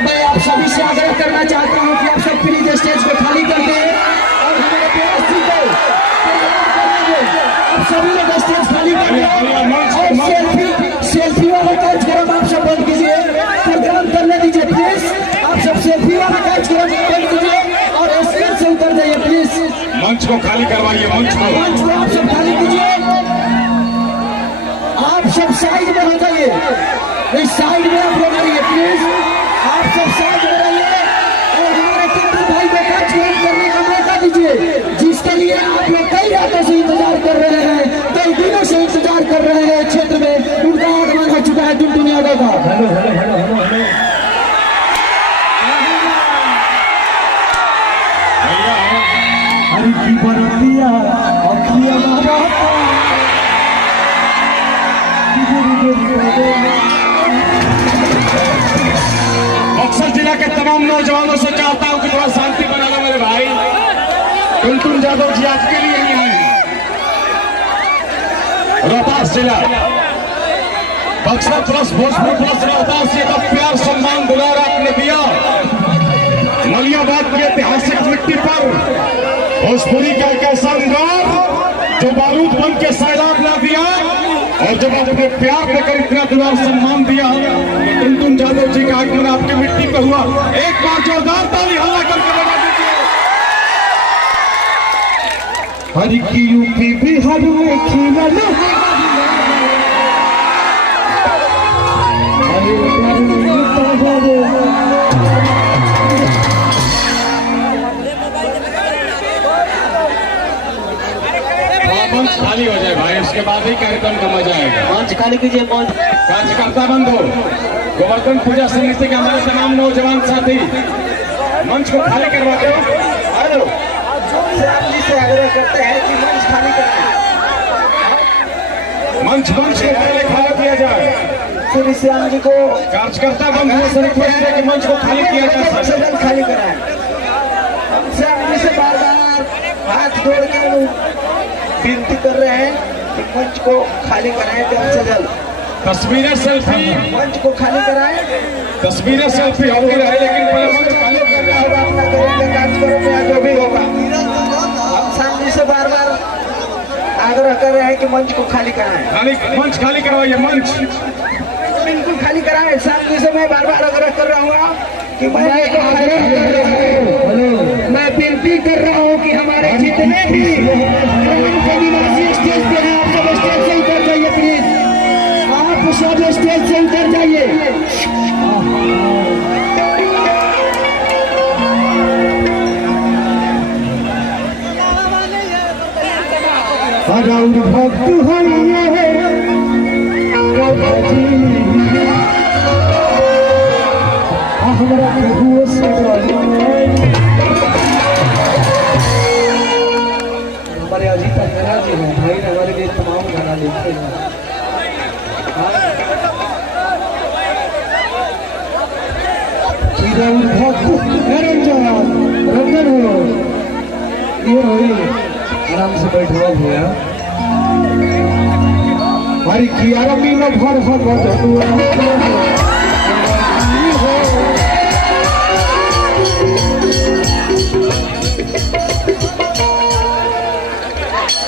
मैं आप सभी से आग्रह करना चाहता हूं कि आप सब प्लीज स्टेज को खाली कर दें और हमारे व्यवस्थित को आप सभी लोग स्टेज खाली कर दें और सेल्फी वाला कार्यक्रम आप सब बंद कीजिए, प्रोग्राम करने दीजिए प्लीज। आप सब सेल्फी वाला कार्यक्रम बंद कीजिए और स्टेज से उतर जाइए प्लीज। मंच को खाली करवाइए, मंच को आप सब खाली कीजिए। आप सब साइड में हो जाइए, इस साइड में आप लोग रहिए प्लीज। आप सब साइड में रहिए और हमारे कितने भाई को कार्यक्रम करने का मौका दीजिए, जिसके लिए आप लोग कई रातों से इंतजार कर रहे हैं, कई दिनों से इंतजार कर रहे हैं। क्षेत्र में उनका आगमन हो चुका है टुनटुन यादव का। बक्सर जिला के तमाम नौजवानों से चाहता हूं कि थोड़ा शांति बना लो मेरे भाई। टुनटुन यादव जी आपके लिए ही हैं। रोहतास जिला, बक्सर प्लस भोजपुर प्लस रोहतास, ये तो प्यार सम्मान दुलार आपने दिया। मलियाबाद की ऐतिहासिक मिट्टी पर भोजपुरी का एक ऐसा अंगार जो बारूद बन के सैलाब ला दिया, और जब आपने प्यार देकर इतना दुलार सम्मान दिया, टुनटुन यादव जी का आगमन आपकी मिट्टी पे हुआ। एक बार जोरदार ताली हल्ला करके बजा दीजिए। हर की यूपी बिहार में खिलल मंच खाली हो जाए भाई, उसके बाद ही कार्यक्रम का मजा आएगा। मंच खाली कीजिए। मंच कार्यकर्ता बंधु, गोवर्धन पूजा समिति के हमारे तमाम नौजवान साथी मंच को खाली करवा दो। हेलो, से आग्रह करते हैं कि मंच खाली करें। मंच को पहले खाली किया जाए। श्री श्याम जी को कार्यकर्ता बंधुओं से रिक्वेस्ट है कि मंच को खाली किया जाए, खाली कराएं। श्याम जी से बार बार हाथ जोड़ के विनती कर रहे हैं कि मंच को खाली कराएं जल्द से जल्द। तस्वीरें सेल्फी, मंच को खाली कराएं। तस्वीरें सेल्फी होती रहे, लेकिन पहले मंच खाली करना होगा, अपना करेंगे कार्यक्रम में जो भी होगा। हम सामने से बार बार आग्रह कर रहे हैं कि मंच को खाली कराएं। मंच खाली करवाइए, मंच बिल्कुल खाली कराएं। सामने से मैं बार बार आग्रह कर रहा हूँ कि मैं विनती कर रहा हूँ कि हमारे जितने भी निवासी स्टेज पे हैं, आप सब स्टेज से उतर जाइए प्लीज। आप सब स्टेज से उतर जाइए। भक्त हमारा प्रभु से हमारे अजीत अंजना जी हैं भाई, हमारे लिए तमाम गाना लिखते हैं। रंजन हो ये आराम से बैठो भैया। हमारी कियारा मीना भर भर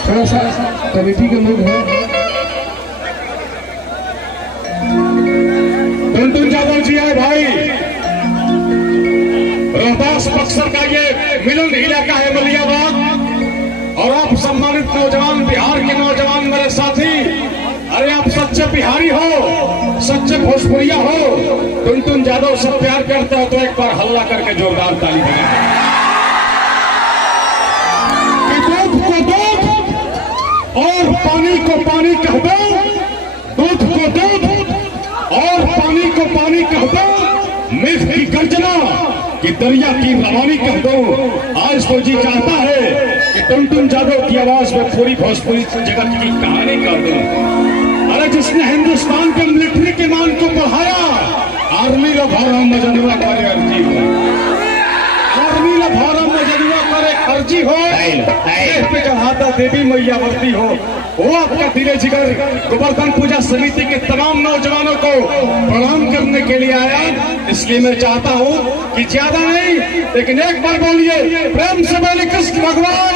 थोड़ा सा कमेटी के लोग हैं। टुनटुन यादव जी आए भाई। रोहतास बक्सर का ये मिलन इलाका है मलियाबाद, और आप सम्मानित नौजवान, बिहार के नौजवान मेरे साथी, अरे आप सच्चे बिहारी हो, सच्चे भोजपुरिया हो, टुनटुन यादव सब प्यार करते हो तो एक बार हल्ला करके जोरदार ताली बजाएं। कह दो, दूध को दूध और पानी को पानी कह दो, मेघ की गर्जना कि दरिया की रवानी कह दो। आज तो जी चाहता है कि टुनटुन जादव की आवाज में पूरी भोजपुरी जगत की कहानी कर दूं। अरे जिसने हिंदुस्तान के मिलिट्री के मान को बढ़ाया, आर्मी लो भारत में जनुआ करे अर्जी हो, आर्मी लो भारत में जनुआ करे अर्जी हो, देश पे चढ़ाता देवी मैया वर्ती हो। वो आपका दिले जिगर गोवर्धन पूजा समिति के तमाम नौजवानों को प्रणाम करने के लिए आया। इसलिए मैं चाहता हूं कि ज्यादा नहीं लेकिन एक बार बोलिए प्रेम से बोले कृष्ण भगवान